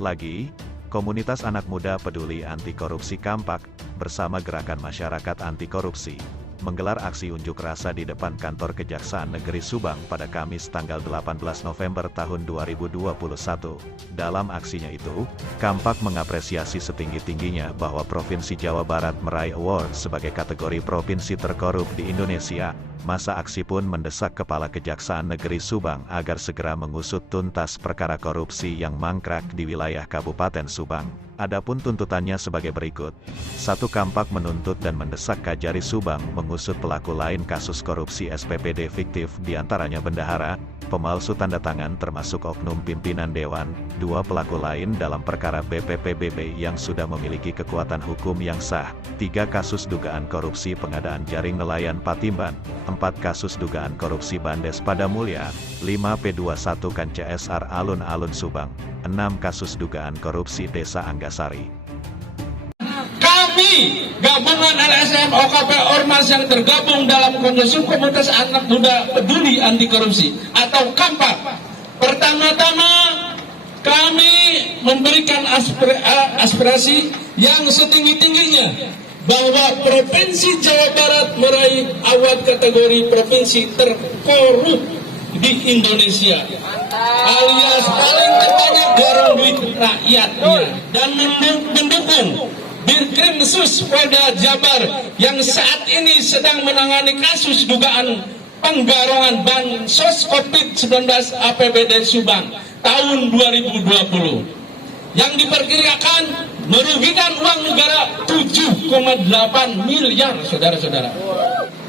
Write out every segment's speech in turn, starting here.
Lagi, komunitas anak muda peduli anti korupsi Kampak, bersama Gerakan Masyarakat Anti Korupsi, menggelar aksi unjuk rasa di depan kantor Kejaksaan Negeri Subang pada Kamis tanggal 18 November tahun 2021. Dalam aksinya itu, Kampak mengapresiasi setinggi-tingginya bahwa Provinsi Jawa Barat meraih award sebagai kategori provinsi terkorup di Indonesia. Masa aksi pun mendesak Kepala Kejaksaan Negeri Subang agar segera mengusut tuntas perkara korupsi yang mangkrak di wilayah Kabupaten Subang. Adapun tuntutannya sebagai berikut. 1. Kampak menuntut dan mendesak Kajari Subang mengusut pelaku lain kasus korupsi SPPD fiktif diantaranya bendahara, pemalsu tanda tangan termasuk oknum pimpinan dewan. 2. Pelaku lain dalam perkara BPPBB yang sudah memiliki kekuatan hukum yang sah. 3. Kasus dugaan korupsi pengadaan jaring nelayan Patimban. 4. Kasus dugaan korupsi Bandes Padamulya. 5. P21 CSR Alun-Alun Subang. 6. Kasus dugaan korupsi Desa Anggasari. Kami, gabungan LSM OKP Ormas yang tergabung dalam konsorsium komunitas anak muda peduli anti korupsi atau Kampak. Pertama-tama kami memberikan aspirasi yang setinggi-tingginya bahwa Provinsi Jawa Barat meraih award kategori provinsi terkorup di Indonesia, alias paling banyak dorong duit rakyatnya, dan mendukung Dirkrimsus Polda Jabar yang saat ini sedang menangani kasus dugaan penggarongan bansos COVID-19 APBD Subang tahun 2020 yang diperkirakan merugikan uang negara 7,8 miliar, saudara-saudara.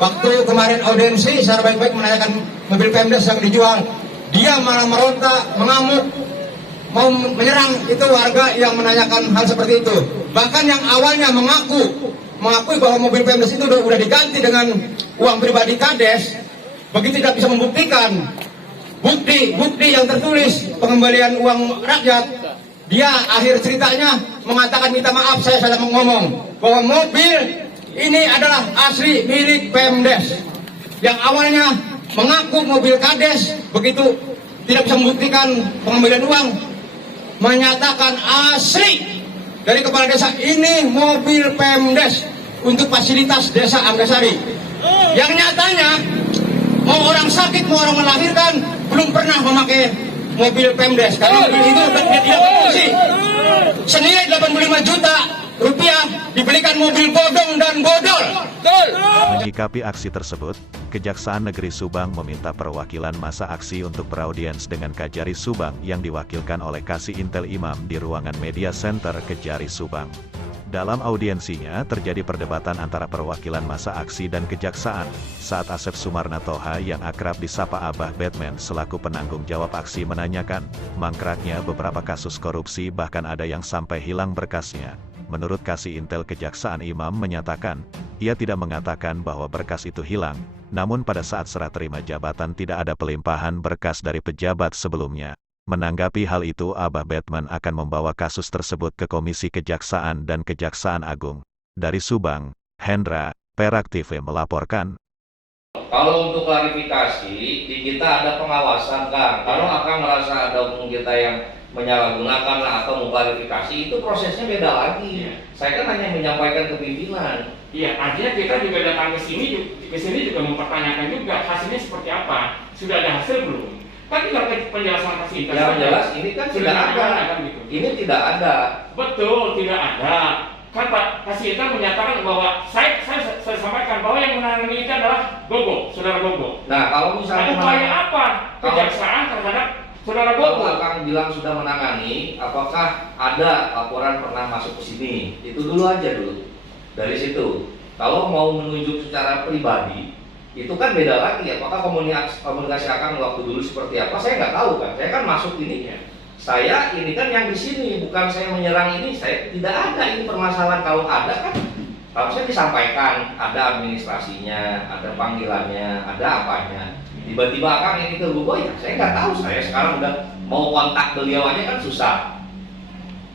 Waktu kemarin audiensi, secara baik-baik menanyakan mobil Pemdes yang dijual, dia malah meronta, mengamuk, mau menyerang itu warga yang menanyakan hal seperti itu. Bahkan yang awalnya mengakui bahwa mobil Pemdes itu udah diganti dengan uang pribadi Kades, begitu tidak bisa membuktikan bukti yang tertulis pengembalian uang rakyat, dia akhir ceritanya mengatakan minta maaf, saya salah ngomong bahwa mobil ini adalah asli milik Pemdes. Yang awalnya mengaku mobil Kades, begitu tidak bisa membuktikan pengembalian uang, menyatakan asli dari kepala desa, ini mobil Pemdes untuk fasilitas desa Anggasari. Yang nyatanya mau orang sakit, mau orang melahirkan, belum pernah memakai mobil Pemdes karena mobil itu tidak berfungsi. Senilai 85 juta rupiah dibelikan mobil bodong dan bodol. Menyikapi aksi tersebut, Kejaksaan Negeri Subang meminta perwakilan masa aksi untuk beraudiens dengan Kajari Subang yang diwakilkan oleh Kasih Intel Imam di ruangan Media Center Kejari Subang. Dalam audiensinya terjadi perdebatan antara perwakilan masa aksi dan kejaksaan, saat Asep Sumarna Toha yang akrab disapa Abah Batman selaku penanggung jawab aksi menanyakan, mangkraknya beberapa kasus korupsi bahkan ada yang sampai hilang berkasnya. Menurut Kasih Intel Kejaksaan Imam menyatakan, ia tidak mengatakan bahwa berkas itu hilang, namun pada saat serah terima jabatan tidak ada pelimpahan berkas dari pejabat sebelumnya. Menanggapi hal itu, Abah Batman akan membawa kasus tersebut ke Komisi Kejaksaan dan Kejaksaan Agung. Dari Subang, Hendra, Perak TV melaporkan. Kalau untuk klarifikasi, di kita ada pengawasan, Kang. Kalau akan merasa ada oknum kita yang menyalahgunakan atau mengklarifikasi, itu prosesnya beda lagi. Saya kan hanya menyampaikan ke pimpinan. Iya, artinya kita juga datang ke sini juga mempertanyakan juga hasilnya seperti apa. Sudah ada hasil belum? Kan tinggal penjelasan Kasih Intel. Yang jelas ini kan tidak ada. Kan, gitu. Ini tidak ada. Betul, tidak ada. Kan Pak Kasih Intel menyatakan bahwa saya sampaikan bahwa yang menangani itu adalah Gogo, saudara Gogo. Nah, kalau misalnya upaya apa kejaksaan terhadap saudara Gogo? Kalau Kang bilang sudah menangani, apakah ada laporan pernah masuk ke sini? Itu dulu aja dulu. Dari situ. Kalau mau menunjuk secara pribadi, itu kan beda lagi. Apakah komunikasi Akang waktu dulu seperti apa? Saya nggak tahu kan. Saya kan masuk ini. Saya ini kan yang di sini, bukan saya menyerang ini. Saya tidak ada ini permasalahan. Kalau ada kan harusnya disampaikan. Ada administrasinya, ada panggilannya, ada apanya. Tiba-tiba Akang ini ke Google, ya saya nggak tahu. Saya sekarang udah mau kontak beliau aja kan susah.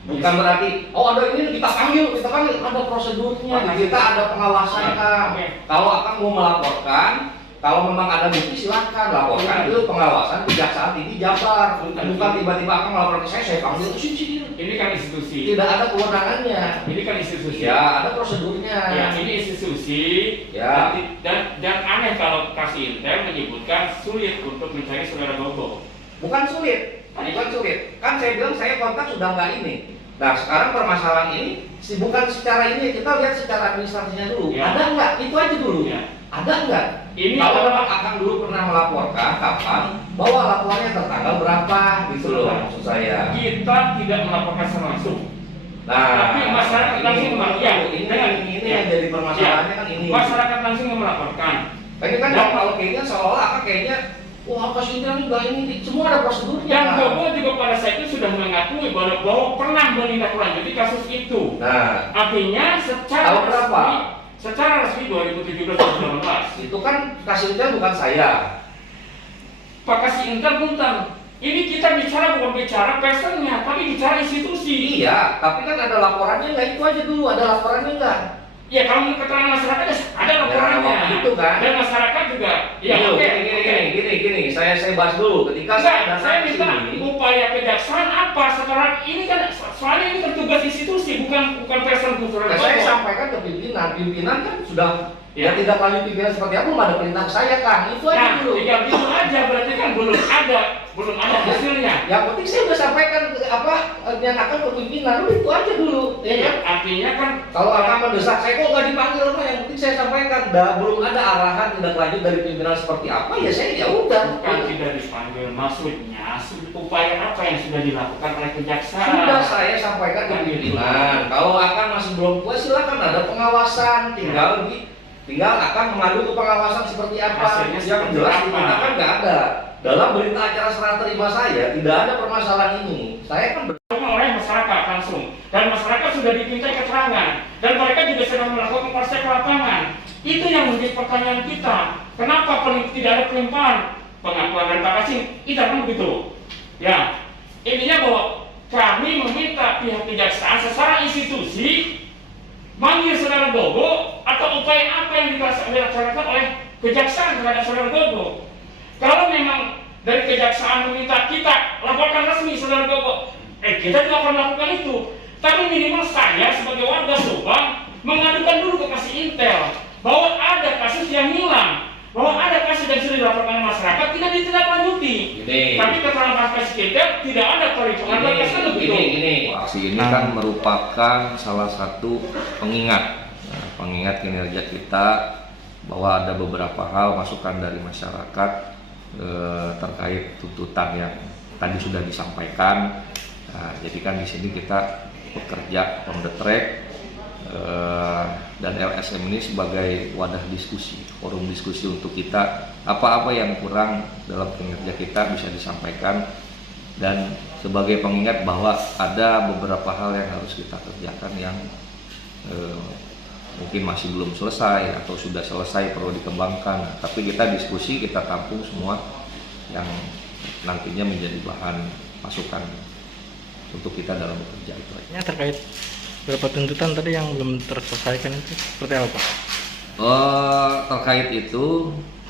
Bukan berarti, oh ada ini kita panggil ada prosedurnya, kita ada pengawasan Kang. Kalau Akang mau melaporkan, Kalau memang ada bukti silahkan laporkan ke pengawasan Kejaksaan Tinggi Jabar. Bukan tiba-tiba akan melapor ke saya panggil ke sini. Ini kan institusi. Tidak ada kewenangannya. Ini kan institusi. Ya, ada prosedurnya. Ya, ini institusi. Ya. Dan aneh kalau kasih intel menyebutkan sulit untuk mencari saudara Gogo. Bukan sulit. Bukan sulit. Kan saya bilang saya kontak sudah nggak ini. Nah sekarang permasalahan ini bukan secara ini, kita lihat secara administrasinya dulu. Ya. Ada nggak? Itu aja dulu. Ya. Ada nggak? Ini kalau adalah- memang akan dulu pernah melaporkan kapan, bahwa laporannya tertanggal berapa gitu loh maksud saya. Kita tidak melaporkan secara langsung. Nah, Tapi masyarakat langsung ini yang jadi permasalahannya kan ini. Masyarakat langsung yang melaporkan. Ini kan Dan- kalau kayaknya seolah-olah kayaknya wah apa sih ini semua ada prosedurnya. Dan kan? Gogo juga pada saat itu sudah mengakui bahwa pernah menindaklanjuti kasus itu. Nah, Artinya secara Tahun berapa? resmi 2017-2018. itu kan kasusnya bukan saya. Pak kasih intel punten. Ini kita bicara bukan bicara personnya, tapi bicara institusi. Iya, tapi kan ada laporannya nggak? Itu aja dulu, ada laporannya nggak? Ya kalau menurut keterangan masyarakat ada laporannya. Ya, waktu itu kan. Dan masyarakat juga. Ya Gini, oke. gini, saya bahas dulu. Ketika Enggak, datang saya ke minta sini, upaya kejaksaan apa sekarang ini kan soalnya ini kan tugas institusi bukan person kultural. nah, saya sampaikan ke pimpinan kan sudah Ya. tidak lanjut pimpinan seperti apa, belum ada perintah saya kan, itu aja Nah, dulu. tinggal itu aja berarti kan belum ada hasilnya. Yang penting saya udah sampaikan nyatakan ke pimpinan, udah itu aja dulu. Ya kan? Artinya kan Kalau akan mendesak saya kok nggak dipanggil, mah yang penting saya sampaikan. Belum ada arahan tindak lanjut dari pimpinan seperti apa, ya saya ya udah. bukan tidak dipanggil, maksudnya upaya apa yang sudah dilakukan oleh kejaksaan. Sudah saya sampaikan ke pimpinan. Kalau akan masih belum puas, silakan ada pengawasan. Tinggal akan mengadu ke pengawasan seperti apa. Hasilnya Yang seperti jelas apa? dimintakan nggak ada. Dalam berita acara serah terima saya tidak ada permasalahan ini. Saya kan Oleh masyarakat langsung, dan masyarakat sudah dimintai keterangan, dan mereka juga sedang melakukan proses ke lapangan. Itu yang menjadi pertanyaan kita. Kenapa tidak ada pelimpahan pengakuan dari Pak Kasim? Itu kan begitu. Ya, intinya bahwa kami meminta pihak kejaksaan secara institusi manggil saudara Gogo atau upaya apa yang dilaksanakan oleh kejaksaan terhadap saudara Gogo. Kalau memang dari kejaksaan meminta kita laporkan resmi saudara Gogo, kita juga akan melakukan itu. Tapi minimal saya sebagai warga Subang mengadukan dulu ke kasih intel bahwa ada kasus yang hilang, bahwa ada kasus yang sudah dilaporkan oleh masyarakat tidak ditindaklanjuti. Tapi keterangan Pak kasih intel tidak ada perhitungan berdasarkan begitu. aksi ini kan merupakan salah satu pengingat, pengingat kinerja kita bahwa ada beberapa hal masukan dari masyarakat terkait tuntutan yang tadi sudah disampaikan. Nah, jadi kan di sini kita bekerja on the track dan LSM ini sebagai wadah diskusi, forum diskusi untuk kita apa-apa yang kurang dalam kinerja kita bisa disampaikan, dan sebagai pengingat bahwa ada beberapa hal yang harus kita kerjakan yang mungkin masih belum selesai atau sudah selesai perlu dikembangkan. Nah, tapi kita diskusi, kita tampung semua yang nantinya menjadi bahan masukan untuk kita dalam bekerja itu aja. Ya, terkait beberapa tuntutan tadi yang belum terselesaikan itu seperti apa Pak? Terkait itu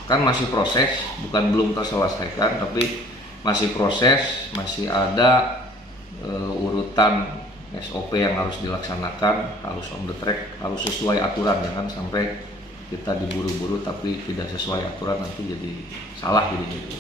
kan masih proses, bukan belum terselesaikan, tapi masih proses, masih ada urutan SOP yang harus dilaksanakan, harus on the track, harus sesuai aturan, jangan sampai kita diburu-buru tapi tidak sesuai aturan nanti jadi salah gitu.